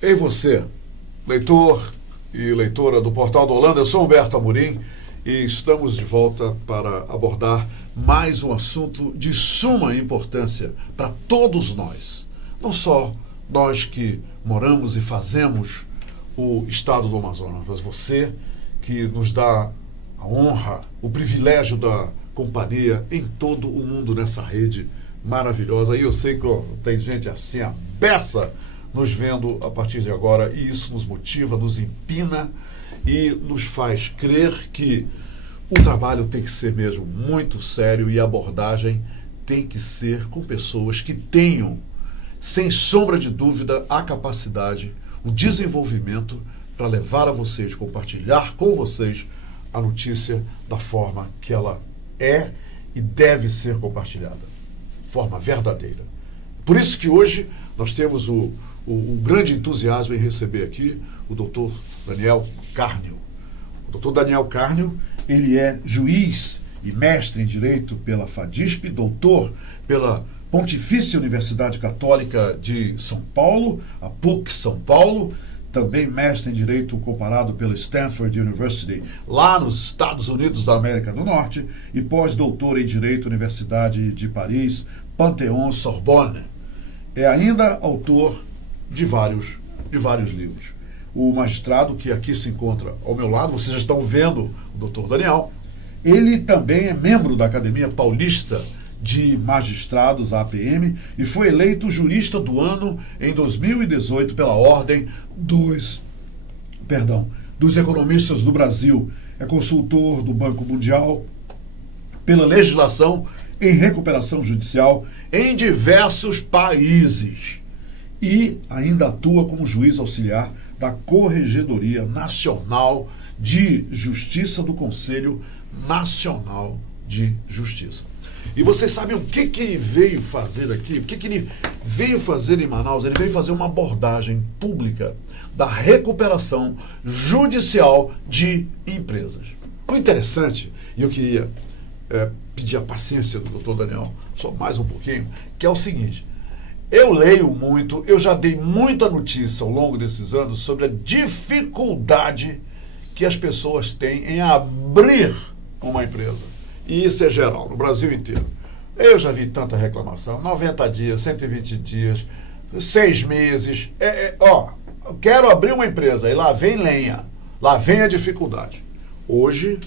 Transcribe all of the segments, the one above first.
Ei você, leitor e leitora do Portal da Holanda, eu sou Humberto Amorim e estamos de volta para abordar mais um assunto de suma importância para todos nós. Não só nós que moramos e fazemos o estado do Amazonas, mas você que nos dá a honra, o privilégio da companhia em todo o mundo nessa rede maravilhosa. E eu sei que tem gente assim, a beça, nos vendo a partir de agora, e isso nos motiva, nos empina e nos faz crer que o trabalho tem que ser mesmo muito sério e a abordagem tem que ser com pessoas que tenham, sem sombra de dúvida, a capacidade, o desenvolvimento para levar a vocês, compartilhar com vocês a notícia da forma que ela é e deve ser compartilhada, forma verdadeira. Por isso que hoje nós temos o grande entusiasmo em receber aqui o Dr. Daniel Carnio. O Dr. Daniel Carnio, ele é juiz e mestre em Direito pela FADISP, doutor pela Pontifícia Universidade Católica de São Paulo, a PUC São Paulo, também mestre em Direito comparado pela Stanford University, lá nos Estados Unidos da América do Norte, e pós-doutor em Direito Universidade de Paris, Panthéon-Sorbonne. É ainda autor de vários livros. O magistrado que aqui se encontra ao meu lado, vocês já estão vendo o Dr. Daniel, ele também é membro da Academia Paulista de Magistrados, a APM, e foi eleito jurista do ano em 2018 pela Ordem dos Economistas do Brasil. É consultor do Banco Mundial pela legislação em recuperação judicial em diversos países e ainda atua como juiz auxiliar da Corregedoria Nacional de Justiça do Conselho Nacional de Justiça. E vocês sabem o que ele veio fazer aqui? O que ele veio fazer em Manaus? Ele veio fazer uma abordagem pública da recuperação judicial de empresas. O interessante, e eu queria pedir a paciência do Dr. Daniel só mais um pouquinho, que é o seguinte: eu leio muito, eu já dei muita notícia ao longo desses anos sobre a dificuldade que as pessoas têm em abrir uma empresa. E isso é geral, no Brasil inteiro. Eu já vi tanta reclamação, 90 dias, 120 dias, 6 meses. Quero abrir uma empresa, e lá vem lenha, lá vem a dificuldade. Hoje,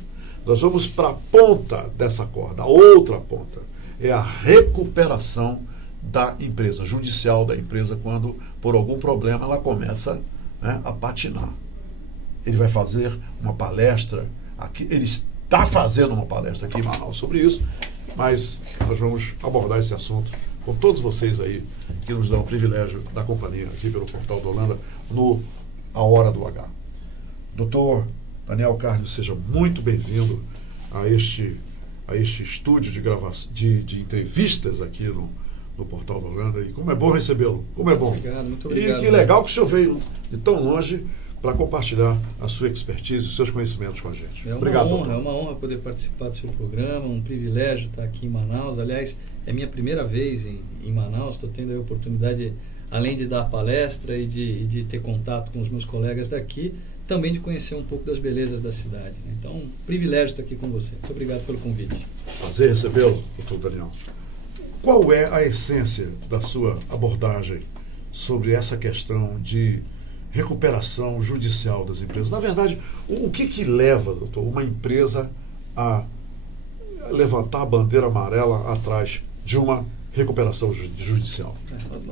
nós vamos para a ponta dessa corda, a outra ponta, é a recuperação da empresa, judicial da empresa, quando, por algum problema, ela começa, a patinar. Ele vai fazer uma palestra aqui, ele está fazendo uma palestra aqui em Manaus sobre isso, mas nós vamos abordar esse assunto com todos vocês aí, que nos dão o privilégio da companhia aqui pelo Portal da Holanda, no A Hora do H. Doutor Daniel Carnio, seja muito bem-vindo a este estúdio de gravação, de entrevistas aqui no Portal da Holanda, e como é bom recebê-lo, como é bom. Obrigado, muito obrigado. E que legal que o senhor veio de tão longe para compartilhar a sua expertise, os seus conhecimentos com a gente. Obrigado, doutor. É uma honra poder participar do seu programa, um privilégio estar aqui em Manaus. Aliás, é minha primeira vez em Manaus, estou tendo a oportunidade, além de dar palestra e de ter contato com os meus colegas daqui, também de conhecer um pouco das belezas da cidade. Então, um privilégio estar aqui com você. Muito obrigado pelo convite. Prazer recebê-lo, doutor Daniel. Qual é a essência da sua abordagem sobre essa questão de recuperação judicial das empresas? Na verdade, o que leva, doutor, uma empresa a levantar a bandeira amarela atrás de uma recuperação judicial?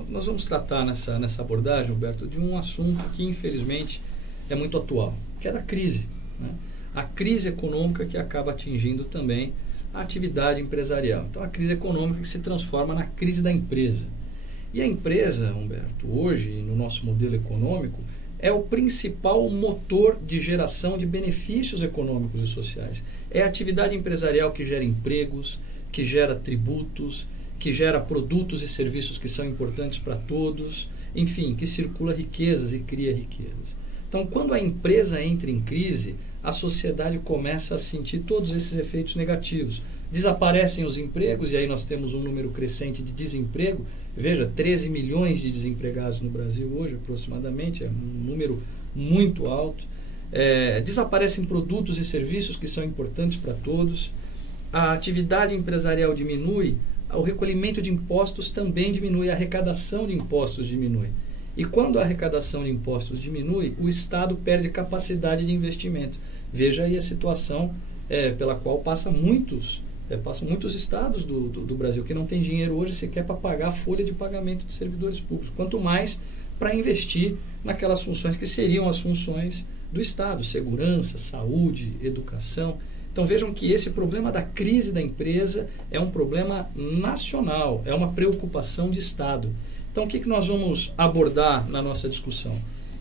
Nós vamos tratar nessa abordagem, Roberto, de um assunto que, infelizmente, é muito atual, que é da crise, a crise econômica que acaba atingindo também a atividade empresarial. Então, a crise econômica que se transforma na crise da empresa. E a empresa, Humberto, hoje, no nosso modelo econômico, é o principal motor de geração de benefícios econômicos e sociais. É a atividade empresarial que gera empregos, que gera tributos, que gera produtos e serviços que são importantes para todos, enfim, que circula riquezas e cria riquezas. Então, quando a empresa entra em crise, a sociedade começa a sentir todos esses efeitos negativos. Desaparecem os empregos, e aí nós temos um número crescente de desemprego, Veja, 13 milhões de desempregados no Brasil hoje, aproximadamente, é um número muito alto. Desaparecem produtos e serviços que são importantes para todos. A atividade empresarial diminui, o recolhimento de impostos também diminui, a arrecadação de impostos diminui. E quando a arrecadação de impostos diminui, o Estado perde capacidade de investimento. Veja aí a situação pela qual passam muitos estados do Brasil que não tem dinheiro hoje sequer para pagar a folha de pagamento de servidores públicos, quanto mais para investir naquelas funções que seriam as funções do Estado, segurança, saúde, educação. Então vejam que esse problema da crise da empresa é um problema nacional, é uma preocupação de Estado. Então o que nós vamos abordar na nossa discussão?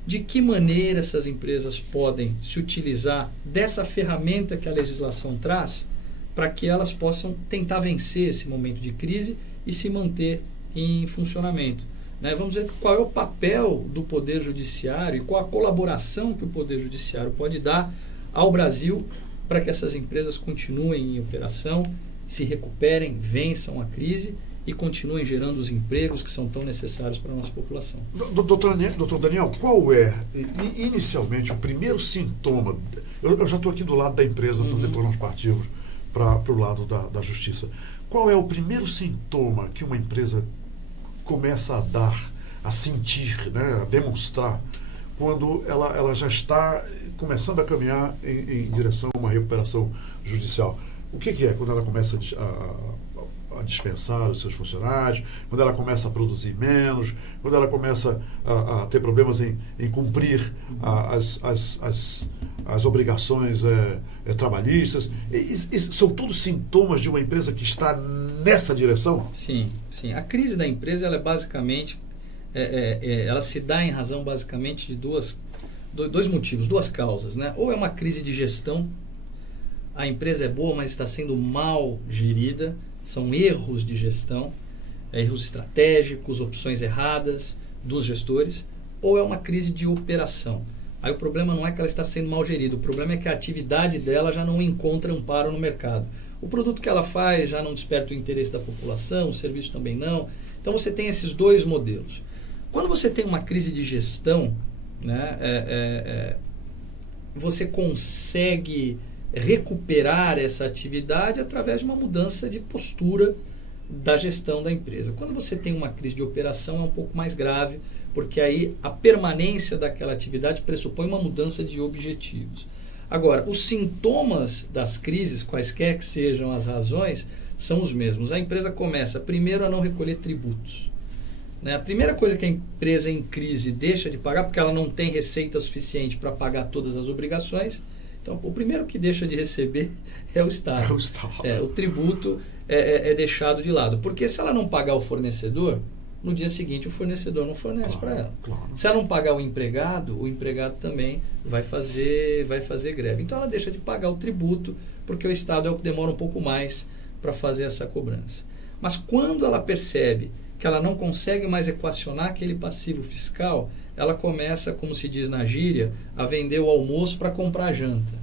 De que maneira essas empresas podem se utilizar dessa ferramenta que a legislação traz para que elas possam tentar vencer esse momento de crise e se manter em funcionamento. Vamos ver qual é o papel do Poder Judiciário e qual a colaboração que o Poder Judiciário pode dar ao Brasil para que essas empresas continuem em operação, se recuperem, vençam a crise e continuem gerando os empregos que são tão necessários para a nossa população. Doutor Daniel, qual é, inicialmente, o primeiro sintoma? Eu já estou aqui do lado da empresa, depois nós partimos para o lado da justiça. Qual é o primeiro sintoma que uma empresa começa a dar, a sentir, a demonstrar, quando ela já está começando a caminhar em direção a uma recuperação judicial? O que é? Quando ela começa a dispensar os seus funcionários, quando ela começa a produzir menos, quando ela começa a ter problemas em cumprir as obrigações trabalhistas. São todos sintomas de uma empresa que está nessa direção? Sim. A crise da empresa, ela é basicamente, ela se dá em razão basicamente de dois motivos, duas causas, Ou é uma crise de gestão, a empresa é boa, mas está sendo mal gerida, são erros de gestão, erros estratégicos, opções erradas dos gestores, ou é uma crise de operação. Aí o problema não é que ela está sendo mal gerida, o problema é que a atividade dela já não encontra amparo no mercado. O produto que ela faz já não desperta o interesse da população, o serviço também não. Então você tem esses dois modelos. Quando você tem uma crise de gestão, você consegue recuperar essa atividade através de uma mudança de postura da gestão da empresa. Quando você tem uma crise de operação é um pouco mais grave, porque aí a permanência daquela atividade pressupõe uma mudança de objetivos. Agora, os sintomas das crises, quaisquer que sejam as razões, são os mesmos. A empresa começa primeiro a não recolher tributos. A primeira coisa que a empresa em crise deixa de pagar, porque ela não tem receita suficiente para pagar todas as obrigações. Então, o primeiro que deixa de receber é o Estado. O tributo é deixado de lado. Porque se ela não pagar o fornecedor, no dia seguinte o fornecedor não fornece para ela. Claro. Se ela não pagar o empregado também vai fazer greve. Então, ela deixa de pagar o tributo, porque o Estado é o que demora um pouco mais para fazer essa cobrança. Mas quando ela percebe que ela não consegue mais equacionar aquele passivo fiscal, ela começa, como se diz na gíria, a vender o almoço para comprar a janta.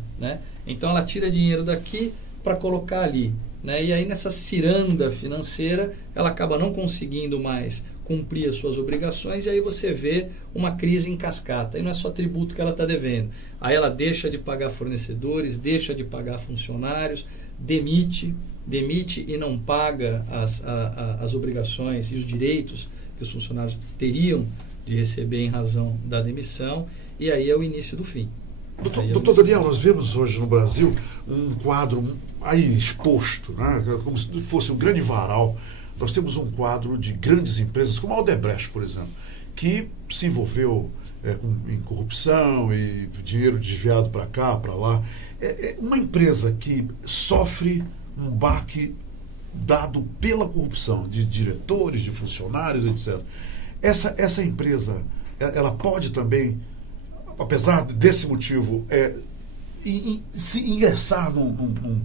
Então ela tira dinheiro daqui para colocar ali. E aí nessa ciranda financeira, ela acaba não conseguindo mais cumprir as suas obrigações, e aí você vê uma crise em cascata. E não é só tributo que ela está devendo. Aí ela deixa de pagar fornecedores, deixa de pagar funcionários, demite e não paga as obrigações e os direitos que os funcionários teriam de receber em razão da demissão, e aí é o início do fim. Doutor Daniel, nós vemos hoje no Brasil um quadro aí exposto, como se fosse um grande varal. Nós temos um quadro de grandes empresas, como a Odebrecht, por exemplo, que se envolveu em corrupção e dinheiro desviado para cá, para lá. É uma empresa que sofre um baque dado pela corrupção de diretores, de funcionários, etc. Essa empresa, ela pode também, apesar desse motivo, se ingressar num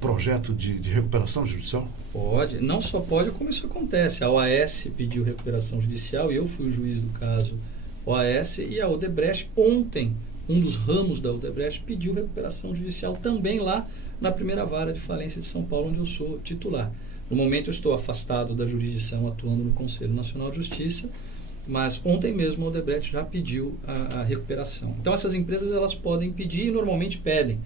projeto de recuperação judicial? Pode, não só pode, como isso acontece. A OAS pediu recuperação judicial, e eu fui o juiz do caso OAS, e a Odebrecht, ontem, um dos ramos da Odebrecht pediu recuperação judicial também lá na primeira vara de falência de São Paulo, onde eu sou titular. No momento eu estou afastado da jurisdição, atuando no Conselho Nacional de Justiça, mas ontem mesmo a Odebrecht já pediu a recuperação. Então essas empresas elas podem pedir e normalmente pedem.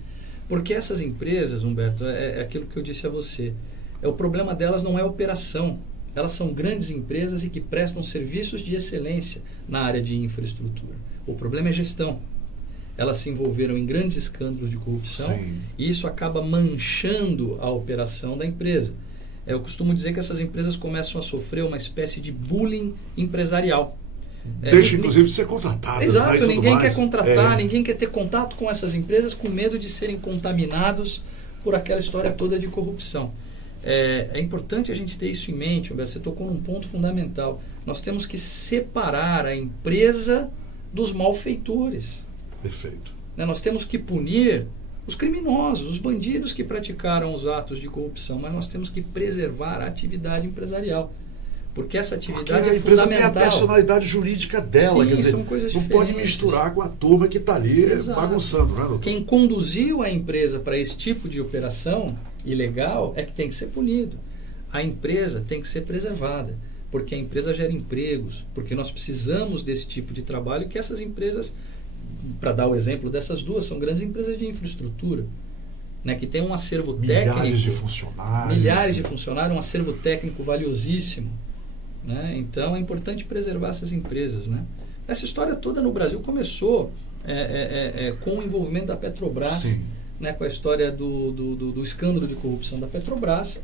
Porque essas empresas, Humberto, é aquilo que eu disse a você, o problema delas não é a operação. Elas são grandes empresas e que prestam serviços de excelência na área de infraestrutura. O problema é gestão. Elas se envolveram em grandes escândalos de corrupção. Sim. E isso acaba manchando a operação da empresa. Eu costumo dizer que essas empresas começam a sofrer uma espécie de bullying empresarial. Deixa, inclusive, de ser contratadas. Exato, ninguém quer contratar, ninguém quer ter contato com essas empresas com medo de serem contaminados por aquela história toda de corrupção. É importante a gente ter isso em mente, Humberto. Você tocou num ponto fundamental. Nós temos que separar a empresa dos malfeitores. Perfeito. Nós temos que punir os criminosos, os bandidos que praticaram os atos de corrupção, mas nós temos que preservar a atividade empresarial. Porque essa atividade é fundamental. A empresa tem a personalidade jurídica dela. Sim, quer dizer, são coisas não diferentes. Pode misturar com a turma que está ali bagunçando, né, doutor? Quem conduziu a empresa para esse tipo de operação ilegal é que tem que ser punido. A empresa tem que ser preservada, porque a empresa gera empregos, porque nós precisamos desse tipo de trabalho que essas empresas, para dar o exemplo dessas duas, são grandes empresas de infraestrutura, né, que tem um acervo técnico. Milhares de funcionários, um acervo técnico valiosíssimo. Né? Então é importante preservar essas empresas. Né? Essa história toda no Brasil começou com o envolvimento da Petrobras, né, com a história do escândalo de corrupção da Petrobras.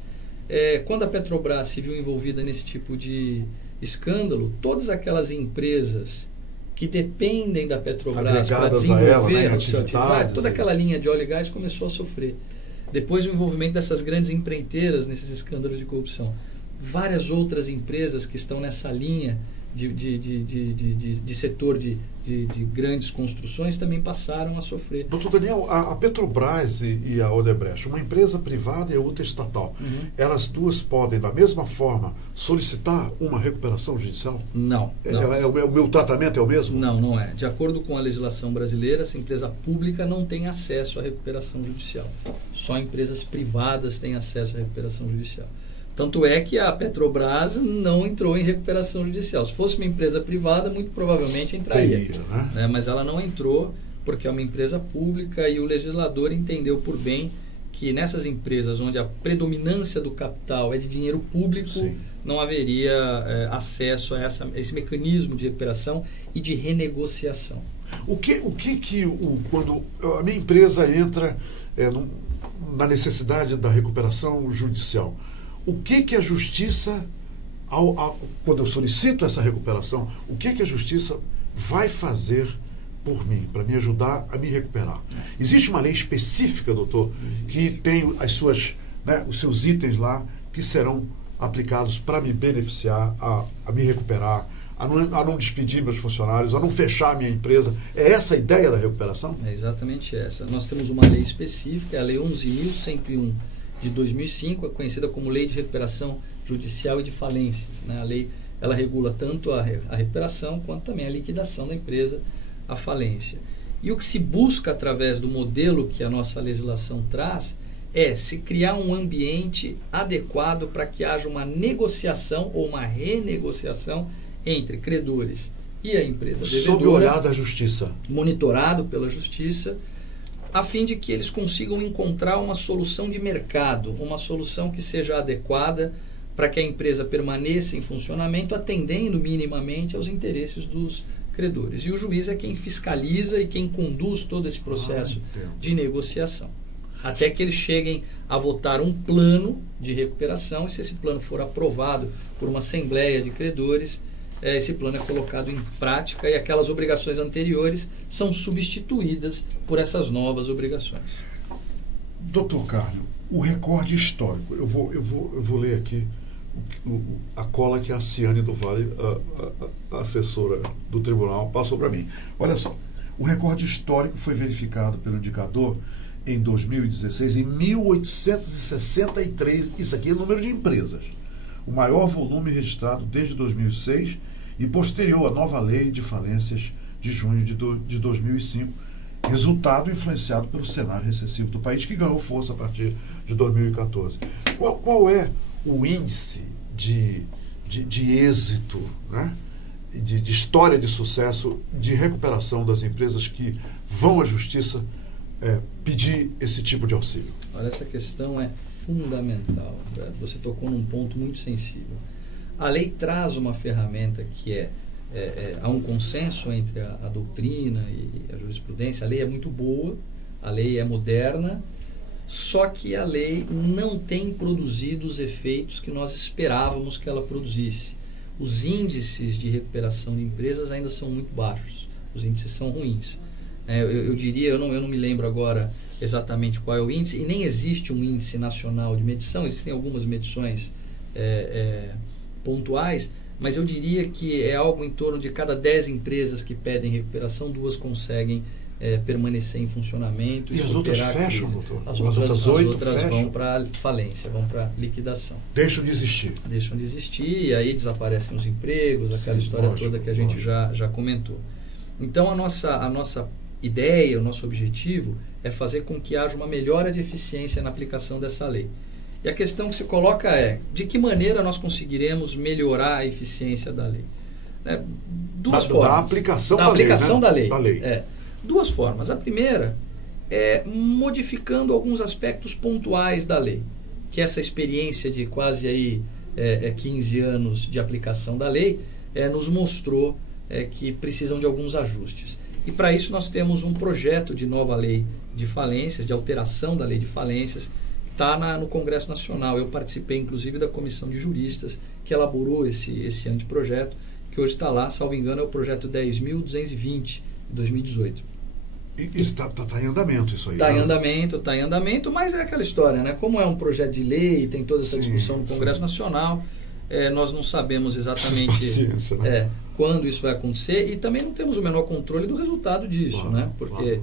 Quando a Petrobras se viu envolvida nesse tipo de escândalo, todas aquelas empresas que dependem da Petrobras para desenvolver a sua atividade, toda aquela linha de óleo e gás começou a sofrer. Depois o envolvimento dessas grandes empreiteiras nesses escândalos de corrupção. Várias outras empresas que estão nessa linha de setor de grandes construções também passaram a sofrer. Doutor Daniel, a Petrobras e a Odebrecht, uma empresa privada e outra estatal, elas duas podem, da mesma forma, solicitar uma recuperação judicial? Não. O meu tratamento é o mesmo? Não é. De acordo com a legislação brasileira, essa empresa pública não tem acesso à recuperação judicial. Só empresas privadas têm acesso à recuperação judicial. Tanto é que a Petrobras não entrou em recuperação judicial. Se fosse uma empresa privada, muito provavelmente entraria. Né? Mas ela não entrou porque é uma empresa pública e o legislador entendeu por bem que nessas empresas onde a predominância do capital é de dinheiro público, não haveria acesso a esse mecanismo de recuperação e de renegociação. Quando a minha empresa entra na necessidade da recuperação judicial, o que a justiça, quando eu solicito essa recuperação, o que a justiça vai fazer por mim, para me ajudar a me recuperar? Existe uma lei específica, doutor, que tem os seus itens lá que serão aplicados para me beneficiar, a me recuperar, a não despedir meus funcionários, a não fechar a minha empresa. É essa a ideia da recuperação? É exatamente essa. Nós temos uma lei específica, a Lei 11.101 de 2005, é conhecida como Lei de Recuperação Judicial e de Falências. Né? A lei ela regula tanto a recuperação quanto também a liquidação da empresa, a falência. E o que se busca através do modelo que a nossa legislação traz é se criar um ambiente adequado para que haja uma negociação ou uma renegociação entre credores e a empresa devedora, sob o olhar da justiça, monitorado pela justiça, a fim de que eles consigam encontrar uma solução de mercado, uma solução que seja adequada para que a empresa permaneça em funcionamento, atendendo minimamente aos interesses dos credores. E o juiz é quem fiscaliza e quem conduz todo esse processo de negociação, até que eles cheguem a votar um plano de recuperação, e se esse plano for aprovado por uma assembleia de credores, esse plano é colocado em prática e aquelas obrigações anteriores são substituídas por essas novas obrigações. Doutor Carlos, o recorde histórico, eu vou ler aqui a cola que a Ciane do Vale, a assessora do tribunal, passou para mim. Olha só, o recorde histórico foi verificado pelo indicador em 2016 em 1863, isso aqui é o número de empresas, o maior volume registrado desde 2006 e posterior à nova lei de falências de junho de 2005, resultado influenciado pelo cenário recessivo do país, que ganhou força a partir de 2014. Qual é o índice de êxito, né? de história de sucesso, de recuperação das empresas que vão à justiça pedir esse tipo de auxílio? Olha, essa questão é fundamental. Você tocou num ponto muito sensível. A lei traz uma ferramenta que há um consenso entre a doutrina e a jurisprudência. A lei é muito boa, a lei é moderna, só que a lei não tem produzido os efeitos que nós esperávamos que ela produzisse. Os índices de recuperação de empresas ainda são muito baixos, os índices são ruins. Eu diria, eu não me lembro agora exatamente qual é o índice, e nem existe um índice nacional de medição, existem algumas medições pontuais, mas eu diria que é algo em torno de cada 10 empresas que pedem recuperação, 2 conseguem permanecer em funcionamento e as outras fecham, doutor? As outras 8 vão para falência, vão para liquidação. Deixam de existir. Deixam de existir, e aí desaparecem os empregos, aquela história toda que a gente já comentou. Então a nossa ideia, o nosso objetivo é fazer com que haja uma melhora de eficiência na aplicação dessa lei. E a questão que se coloca é, de que maneira nós conseguiremos melhorar a eficiência da lei? Duas formas. Da aplicação da lei. Da lei. Duas formas. A primeira é modificando alguns aspectos pontuais da lei, que essa experiência de quase aí 15 anos de aplicação da lei nos mostrou que precisam de alguns ajustes. E para isso nós temos um projeto de nova lei de falências, de alteração da lei de falências, que está no Congresso Nacional. Eu participei inclusive da comissão de juristas que elaborou esse anteprojeto, que hoje está lá, salvo engano, é o projeto 10.220 de 2018. Está em andamento isso aí. Está em andamento, mas é aquela história, né? Como é um projeto de lei, tem toda essa discussão no Congresso Nacional, nós não sabemos exatamente quando isso vai acontecer, e também não temos o menor controle do resultado disso, né? Porque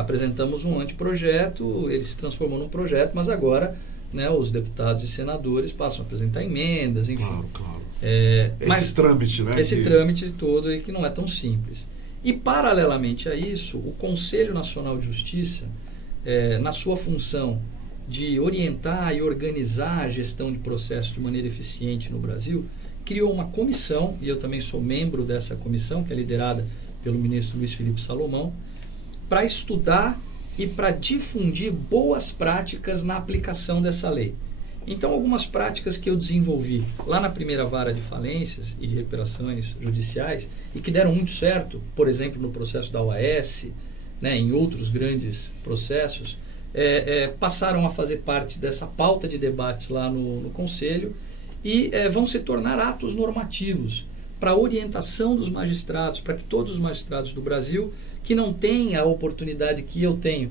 apresentamos um anteprojeto, ele se transformou num projeto, mas agora, né, os deputados e senadores passam a apresentar emendas, enfim. Claro. Mas trâmite, né? Esse trâmite todo aí que não é tão simples. E, paralelamente a isso, o Conselho Nacional de Justiça, na sua função de orientar e organizar a gestão de processos de maneira eficiente no Brasil, criou uma comissão, e eu também sou membro dessa comissão, que é liderada pelo ministro Luiz Felipe Salomão, para estudar e para difundir boas práticas na aplicação dessa lei. Então, algumas práticas que eu desenvolvi lá na primeira vara de falências e de recuperações judiciais e que deram muito certo, por exemplo, no processo da OAS, né, em outros grandes processos, passaram a fazer parte dessa pauta de debates lá no Conselho e vão se tornar atos normativos para a orientação dos magistrados, para que todos os magistrados do Brasil que não têm a oportunidade que eu tenho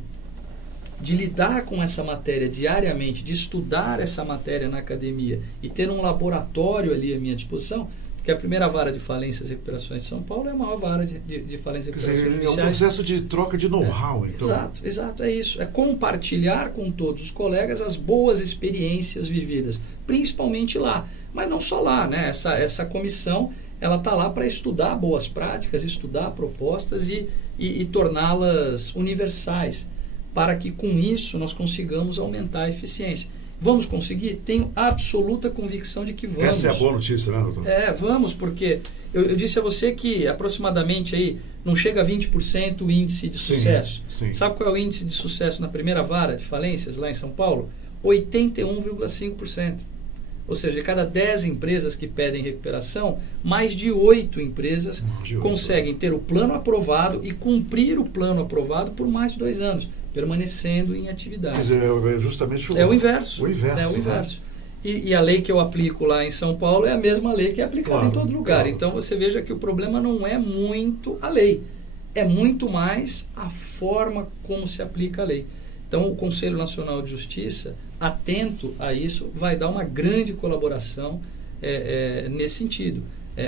de lidar com essa matéria diariamente, de estudar essa matéria na academia e ter um laboratório ali à minha disposição, porque a primeira vara de falências e recuperações de São Paulo é a maior vara de falências e recuperações judiciais. É um processo de troca de know-how, então. Exato, é isso. É compartilhar com todos os colegas as boas experiências vividas, principalmente lá. Mas não só lá, né? Essa comissão, ela está lá para estudar boas práticas, estudar propostas e torná-las universais, para que com isso nós consigamos aumentar a eficiência. Vamos conseguir? Tenho absoluta convicção de que vamos. Essa é a boa notícia, né, doutor? Vamos, porque eu disse a você que aproximadamente aí não chega a 20% o índice de sucesso. Sim. Sabe qual é o índice de sucesso na primeira vara de falências lá em São Paulo? 81,5%. Ou seja, de cada 10 empresas que pedem recuperação, mais de 8 empresas conseguem ter o plano aprovado e cumprir o plano aprovado por mais de 2 anos, permanecendo em atividade. Mas é justamente o inverso. O inverso. E a lei que eu aplico lá em São Paulo é a mesma lei que é aplicada em todo lugar. Claro. Então você veja que o problema não é muito a lei, é muito mais a forma como se aplica a lei. Então o Conselho Nacional de Justiça, atento a isso, vai dar uma grande colaboração nesse sentido,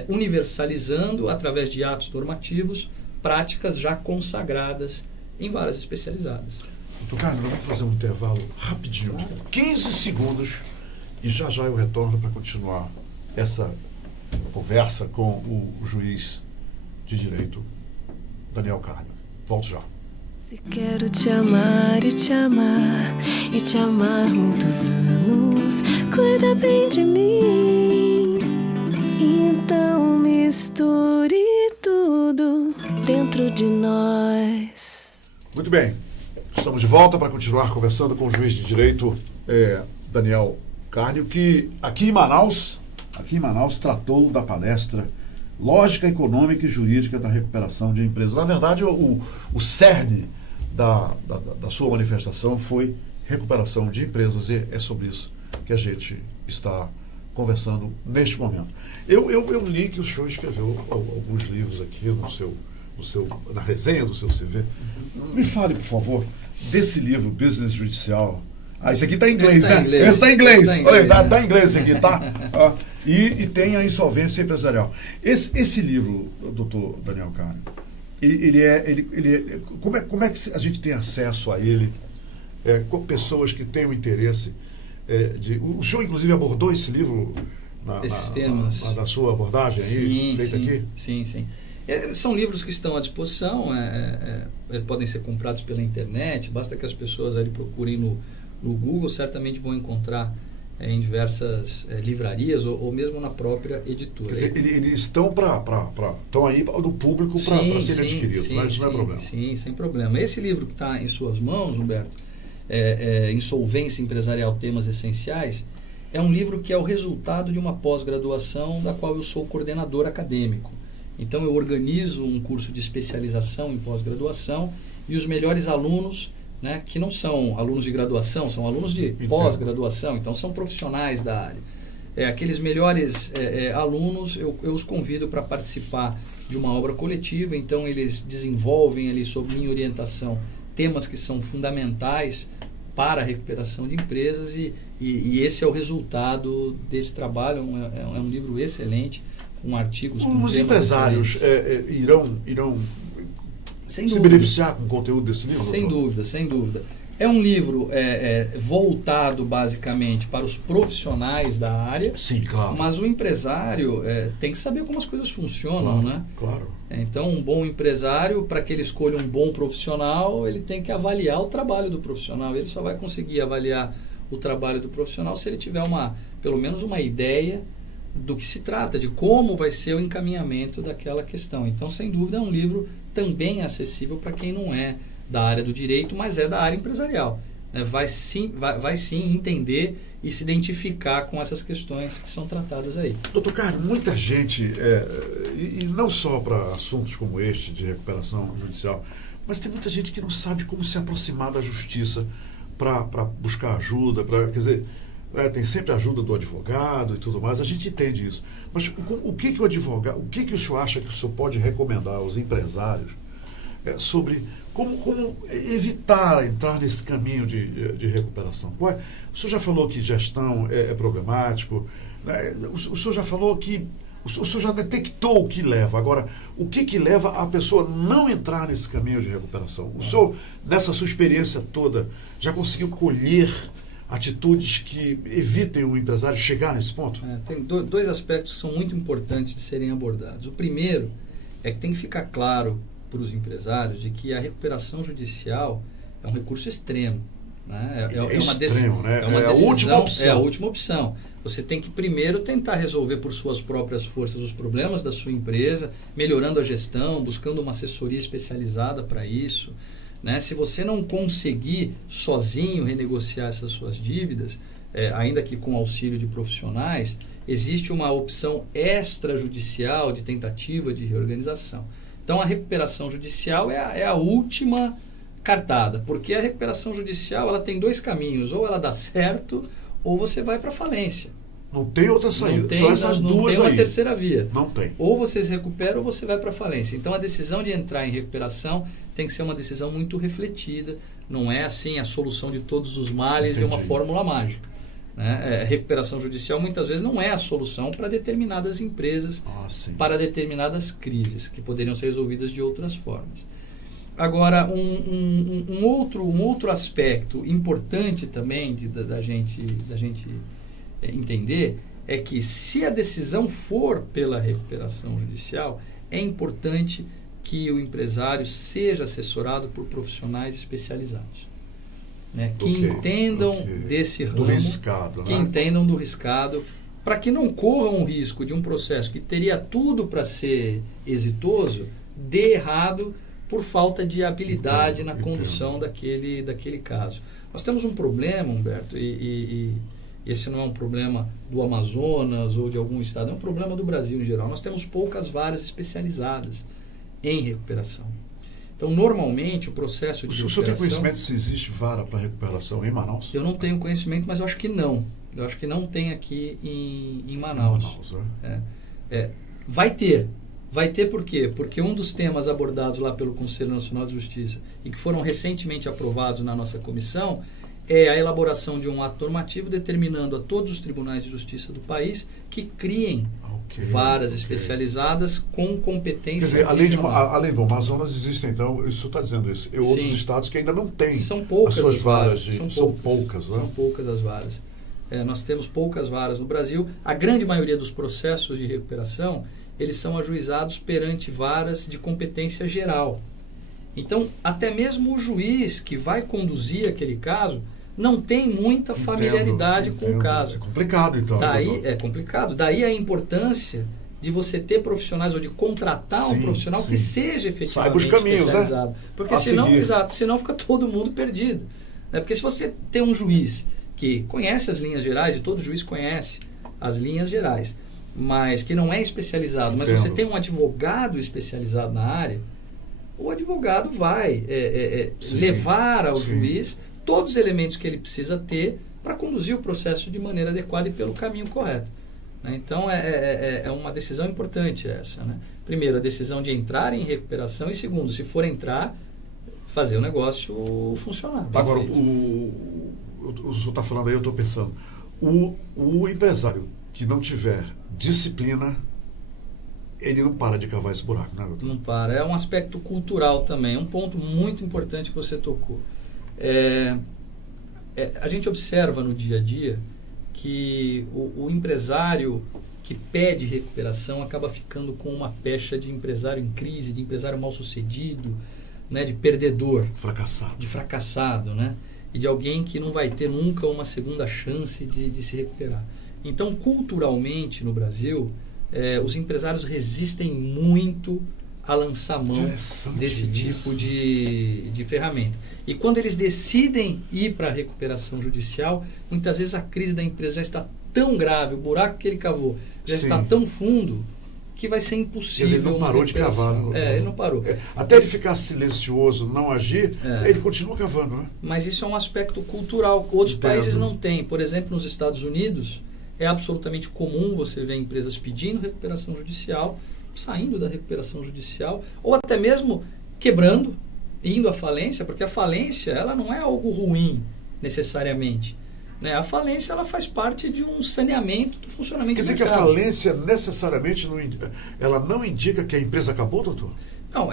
universalizando através de atos normativos práticas já consagradas em varas especializadas. Doutor Carlos, nós vamos fazer um intervalo rapidinho, 15 segundos, e já eu retorno para continuar essa conversa com o juiz de direito Daniel Carlos. Volto já. Se quero te amar e te amar e te amar muitos anos, cuida bem de mim. Então misture tudo dentro de nós. Muito bem, estamos de volta para continuar conversando com o juiz de direito Daniel Carnio, que aqui em Manaus tratou da palestra Lógica Econômica e Jurídica da Recuperação de Empresas. Na verdade, o cerne da sua manifestação foi recuperação de empresas, e é sobre isso que a gente está conversando neste momento. Eu li que o senhor escreveu alguns livros aqui na resenha do seu CV. Me fale, por favor, desse livro, Business Judicial. Esse aqui está em inglês, né? Esse está em inglês. Olha, está em inglês esse aqui, tá? E tem a insolvência empresarial. Esse livro, doutor Daniel Carnio, como é que a gente tem acesso a ele? Com pessoas que têm o interesse o senhor, inclusive, abordou esse livro esses temas da sua abordagem aí, feita aqui? Sim. São livros que estão à disposição, podem ser comprados pela internet, basta que as pessoas ali procurem no Google, certamente vão encontrar em diversas livrarias ou mesmo na própria editora. Quer dizer, eles estão aí no público para serem adquiridos, mas isso não é problema. Sim, sem problema. Esse livro que está em suas mãos, Humberto, Insolvência Empresarial, Temas Essenciais, é um livro que é o resultado de uma pós-graduação da qual eu sou coordenador acadêmico. Então eu organizo um curso de especialização em pós-graduação e os melhores alunos, né, que não são alunos de graduação, são alunos de pós-graduação, então são profissionais da área. Aqueles melhores alunos, eu os convido para participar de uma obra coletiva, então eles desenvolvem ali, sob minha orientação, temas que são fundamentais para a recuperação de empresas e esse é o resultado desse trabalho. É um livro excelente, com artigos... Os empresários irão se beneficiar com o conteúdo desse livro? Sem dúvida. É um livro voltado basicamente para os profissionais da área. Sim, claro. Mas o empresário tem que saber como as coisas funcionam, né? Claro. Então, um bom empresário, para que ele escolha um bom profissional, ele tem que avaliar o trabalho do profissional. Ele só vai conseguir avaliar o trabalho do profissional se ele tiver pelo menos uma ideia do que se trata, de como vai ser o encaminhamento daquela questão. Então, sem dúvida, é um livro também acessível para quem não é da área do direito, mas é da área empresarial. Vai sim entender e se identificar com essas questões que são tratadas aí. Doutor Carnio, muita gente, e não só para assuntos como este de recuperação judicial, mas tem muita gente que não sabe como se aproximar da justiça para buscar ajuda, quer dizer, tem sempre a ajuda do advogado e tudo mais, a gente entende isso. Mas o que o advogado, o que o senhor acha que o senhor pode recomendar aos empresários sobre como evitar entrar nesse caminho de recuperação? O senhor já falou que gestão é problemático, né? O senhor já falou que o senhor já detectou o que leva. Agora, o que leva a pessoa não entrar nesse caminho de recuperação? O senhor, nessa sua experiência toda, já conseguiu colher atitudes que evitem o empresário chegar nesse ponto? Tem dois aspectos que são muito importantes de serem abordados. O primeiro é que tem que ficar claro para os empresários de que a recuperação judicial é um recurso extremo. Né? Extremo, né? A última opção. É a última opção. Você tem que primeiro tentar resolver por suas próprias forças os problemas da sua empresa, melhorando a gestão, buscando uma assessoria especializada para isso. Né? Se você não conseguir sozinho renegociar essas suas dívidas, ainda que com auxílio de profissionais, existe uma opção extrajudicial de tentativa de reorganização. Então a recuperação judicial é a última cartada, porque a recuperação judicial ela tem dois caminhos, ou ela dá certo ou você vai para falência. Não tem outra saída, só essas duas aí. Não tem uma terceira via. Não tem. Ou você se recupera ou você vai para falência. Então a decisão de entrar em recuperação tem que ser uma decisão muito refletida, não é assim a solução de todos os males. Entendi. É uma fórmula mágica. Né? A recuperação judicial muitas vezes não é a solução para determinadas empresas, para determinadas crises que poderiam ser resolvidas de outras formas. Agora, um outro aspecto importante também da gente entender é que se a decisão for pela recuperação judicial, é importante que o empresário seja assessorado por profissionais especializados, né? Que entendam desse ramo, do riscado, que entendam do riscado, para que não corram o risco de um processo que teria tudo para ser exitoso, dê errado por falta de habilidade na condução daquele caso. Nós temos um problema, Humberto, e esse não é um problema do Amazonas ou de algum estado, é um problema do Brasil em geral. Nós temos poucas varas especializadas em recuperação. Então, normalmente, o processo de recuperação... O senhor tem conhecimento se existe vara para recuperação em Manaus? Eu não tenho conhecimento, mas eu acho que não. Eu acho que não tem aqui em Manaus. Vai ter por quê? Porque um dos temas abordados lá pelo Conselho Nacional de Justiça e que foram recentemente aprovados na nossa comissão é a elaboração de um ato normativo determinando a todos os tribunais de justiça do país que criem varas especializadas com competência. Quer dizer, além do Amazonas, existem, então, isso está dizendo isso, e outros estados que ainda não têm as suas varas. São poucas, né? São poucas as varas. Nós temos poucas varas no Brasil. A grande maioria dos processos de recuperação, eles são ajuizados perante varas de competência geral. Então, até mesmo o juiz que vai conduzir aquele caso não tem muita familiaridade com o caso. É complicado, então. É complicado. Daí a importância de você ter profissionais ou de contratar um profissional que seja efetivamente saiba os caminhos, especializado. Porque senão fica todo mundo perdido. Né? Porque se você tem um juiz que conhece as linhas gerais, e todo juiz conhece as linhas gerais, mas que não é especializado, mas você tem um advogado especializado na área, o advogado vai levar ao juiz todos os elementos que ele precisa ter para conduzir o processo de maneira adequada e pelo caminho correto. Né? Então, é uma decisão importante essa. Né? Primeiro, a decisão de entrar em recuperação e segundo, se for entrar, fazer o negócio funcionar. Agora, o senhor está falando aí, eu estou pensando, o empresário que não tiver disciplina, ele não para de cavar esse buraco, né, doutor? Não para. É um aspecto cultural também, um ponto muito importante que você tocou. A gente observa no dia a dia que o empresário que pede recuperação acaba ficando com uma pecha de empresário em crise, de empresário mal sucedido, né, de perdedor, de fracassado, né, e de alguém que não vai ter nunca uma segunda chance de se recuperar. Então, culturalmente no Brasil, os empresários resistem muito a lançar mão desse tipo de ferramenta. E quando eles decidem ir para a recuperação judicial, muitas vezes a crise da empresa já está tão grave, o buraco que ele cavou já está tão fundo, que vai ser impossível. Ele não parou de cavar. Ele não parou. Até ele ficar silencioso, não agir, ele continua cavando, né? Mas isso é um aspecto cultural que outros países não têm. Por exemplo, nos Estados Unidos, é absolutamente comum você ver empresas pedindo recuperação judicial, saindo da recuperação judicial, ou até mesmo quebrando, indo à falência, porque a falência ela não é algo ruim, necessariamente. Né? A falência ela faz parte de um saneamento do funcionamento do mercado. Quer dizer que a falência necessariamente ela não indica que a empresa acabou, doutor? Não,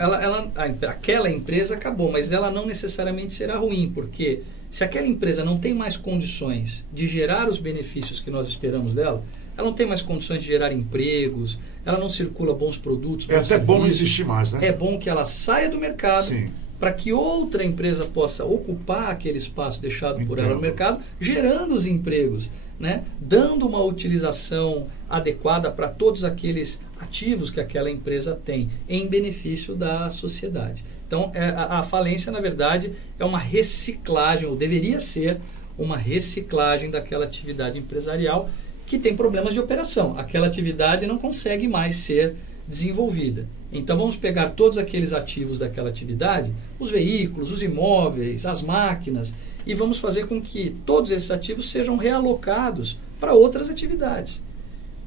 aquela empresa acabou, mas ela não necessariamente será ruim, porque se aquela empresa não tem mais condições de gerar os benefícios que nós esperamos dela, ela não tem mais condições de gerar empregos, ela não circula bons produtos. É até bom não existir mais, né? É bom que ela saia do mercado para que outra empresa possa ocupar aquele espaço deixado por ela no mercado, gerando os empregos, né? Dando uma utilização adequada para todos aqueles ativos que aquela empresa tem, em benefício da sociedade. Então, a falência, na verdade, é uma reciclagem, ou deveria ser uma reciclagem daquela atividade empresarial que tem problemas de operação. Aquela atividade não consegue mais ser desenvolvida. Então, vamos pegar todos aqueles ativos daquela atividade, os veículos, os imóveis, as máquinas, e vamos fazer com que todos esses ativos sejam realocados para outras atividades.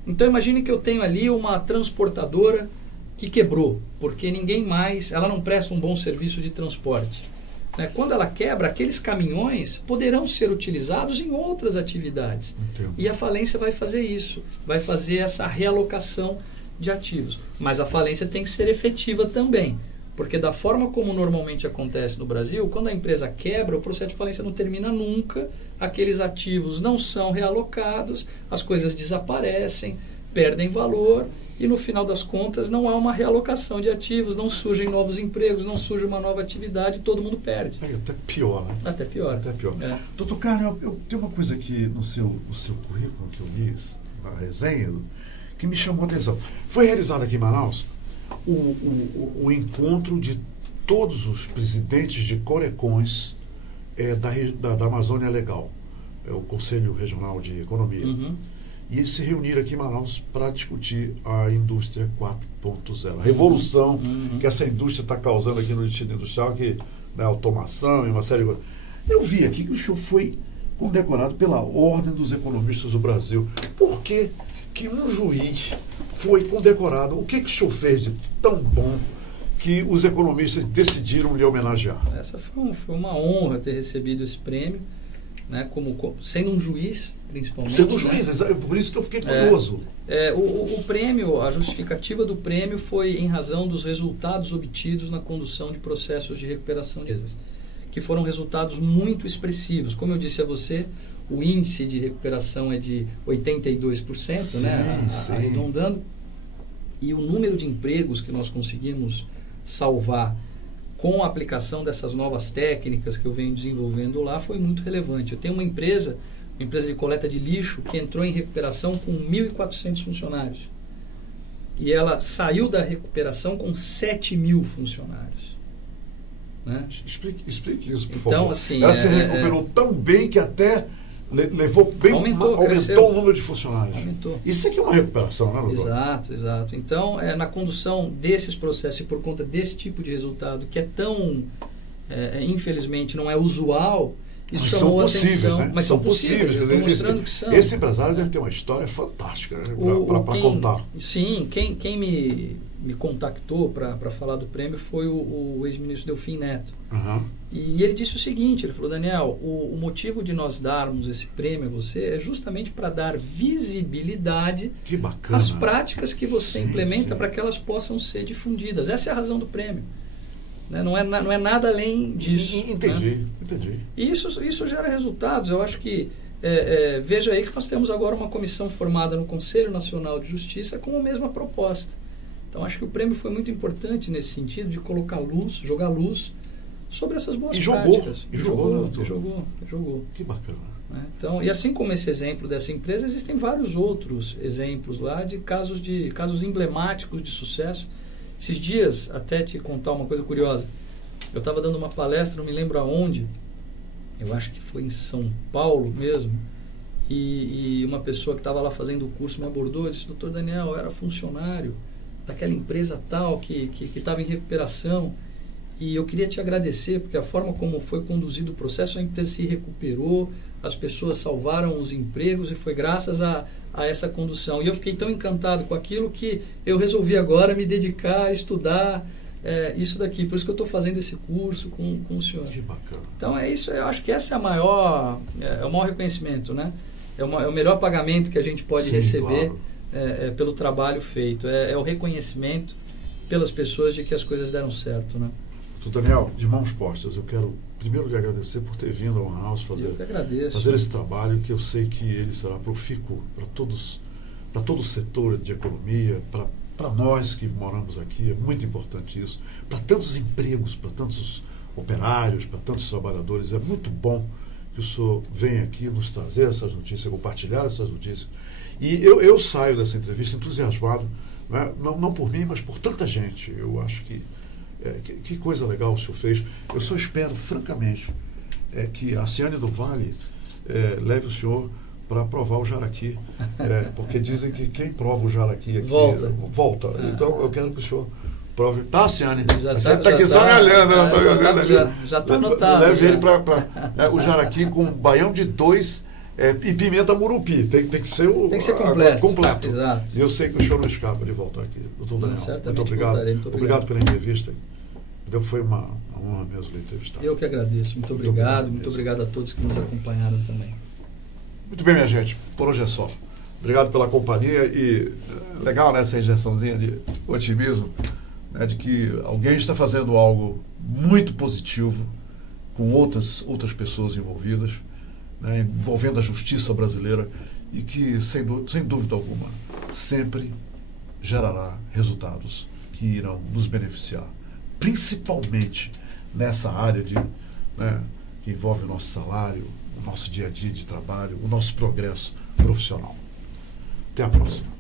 Então, imagine que eu tenho ali uma transportadora que quebrou, porque ninguém mais, ela não presta um bom serviço de transporte. Né? Quando ela quebra, aqueles caminhões poderão ser utilizados em outras atividades. Entendo. E a falência vai fazer isso, vai fazer essa realocação de ativos. Mas a falência tem que ser efetiva também, porque da forma como normalmente acontece no Brasil, quando a empresa quebra, o processo de falência não termina nunca, aqueles ativos não são realocados, as coisas desaparecem, perdem valor e no final das contas não há uma realocação de ativos, não surgem novos empregos, não surge uma nova atividade, todo mundo perde. Até pior, né? Até pior. Até pior. É. Doutor Carlos, eu tenho uma coisa aqui no seu currículo que eu li, na resenha, que me chamou a atenção. Foi realizado aqui em Manaus o encontro de todos os presidentes de Corecons da Amazônia Legal, o Conselho Regional de Economia. Uhum. E eles se reuniram aqui em Manaus para discutir a indústria 4.0, a revolução que essa indústria está causando aqui no distrito industrial, que automação e uma série de coisas. Eu vi aqui que o senhor foi condecorado pela Ordem dos Economistas do Brasil. Por que um juiz foi condecorado? O que o senhor fez de tão bom que os economistas decidiram lhe homenagear? Essa foi uma honra ter recebido esse prêmio, né, sendo um juiz, principalmente. Sendo um juiz, né? Por isso que eu fiquei curioso. O prêmio, a justificativa do prêmio foi em razão dos resultados obtidos na condução de processos de recuperação de empresas, que foram resultados muito expressivos. Como eu disse a você, o índice de recuperação é de 82%, sim, né, sim. arredondando, e o número de empregos que nós conseguimos salvar com a aplicação dessas novas técnicas que eu venho desenvolvendo lá foi muito relevante. Eu tenho uma empresa de coleta de lixo que entrou em recuperação com 1.400 funcionários. E ela saiu da recuperação com 7.000 funcionários. Né? Explique isso, por então, favor. Assim, ela se recuperou tão bem que até levou bem, aumentou o número de funcionários. Aumentou. Isso aqui é uma recuperação, né, doutor? Exato. Então, na condução desses processos e por conta desse tipo de resultado, que é tão, infelizmente, não é usual, isso chamou atenção. Né? Mas são possíveis. Estou mostrando que são. Esse empresário deve ter uma história fantástica, né, para contar. Sim, quem me contactou para falar do prêmio foi o ex-ministro Delfim Neto. Uhum. E ele disse o seguinte, ele falou: Daniel, o motivo de nós darmos esse prêmio a você é justamente para dar visibilidade às práticas que você implementa para que elas possam ser difundidas. Essa é a razão do prêmio. Né? Não é nada além disso. Entendi. E isso gera resultados. Eu acho que, veja aí que nós temos agora uma comissão formada no Conselho Nacional de Justiça com a mesma proposta. Então, acho que o prêmio foi muito importante nesse sentido de colocar luz, jogar luz sobre essas boas práticas. Jogou. Que bacana. Né? Então, e assim como esse exemplo dessa empresa, existem vários outros exemplos lá de casos emblemáticos de sucesso. Esses dias, até te contar uma coisa curiosa, eu estava dando uma palestra, não me lembro aonde, eu acho que foi em São Paulo mesmo, e uma pessoa que estava lá fazendo o curso me abordou e disse: Doutor Daniel, eu era funcionário daquela empresa tal que estava em recuperação, e eu queria te agradecer, porque a forma como foi conduzido o processo, a empresa se recuperou, as pessoas salvaram os empregos, e foi graças a essa condução. E eu fiquei tão encantado com aquilo que eu resolvi agora me dedicar a estudar isso daqui. Por isso que eu estou fazendo esse curso com o senhor. Que bacana. Então é isso, eu acho que essa é o maior reconhecimento, né? É o melhor pagamento que a gente pode receber, claro. Pelo trabalho feito. É o reconhecimento pelas pessoas de que as coisas deram certo, né? Doutor Daniel, de mãos postas, eu quero primeiro lhe agradecer por ter vindo ao Manaus fazer esse trabalho, que eu sei que ele será profícuo para todo o setor de economia, para nós que moramos aqui, é muito importante isso, para tantos empregos, para tantos operários, para tantos trabalhadores. É muito bom que o senhor venha aqui nos trazer essas notícias, compartilhar essas notícias. E eu saio dessa entrevista entusiasmado, né? Não por mim, mas por tanta gente. Eu acho que coisa legal o senhor fez. Eu só espero, francamente, que a Ciane do Vale leve o senhor para provar o jaraqui, porque dizem que quem prova o jaraqui aqui volta. Então eu quero que o senhor prove. Tá, Ciane? Você está aqui só me olhando, não está me olhando. Já está anotado. Leve ele para o jaraqui com baião de 2 e pimenta murupi. Tem que ser completo. Exato. E eu sei que o senhor não escapa de voltar aqui. Doutor Daniel, muito obrigado. Obrigado pela entrevista. Então foi uma honra mesmo lhe entrevistar. Eu que agradeço. Muito obrigado. Muito obrigado a todos que nos acompanharam também. Muito bem, minha gente. Por hoje é só. Obrigado pela companhia e legal, né, essa injeçãozinha de otimismo, né, de que alguém está fazendo algo muito positivo com outras pessoas envolvidas, né, envolvendo a justiça brasileira, e que, sem dúvida alguma, sempre gerará resultados que irão nos beneficiar, principalmente nessa área que envolve o nosso salário, o nosso dia a dia de trabalho, o nosso progresso profissional. Até a próxima.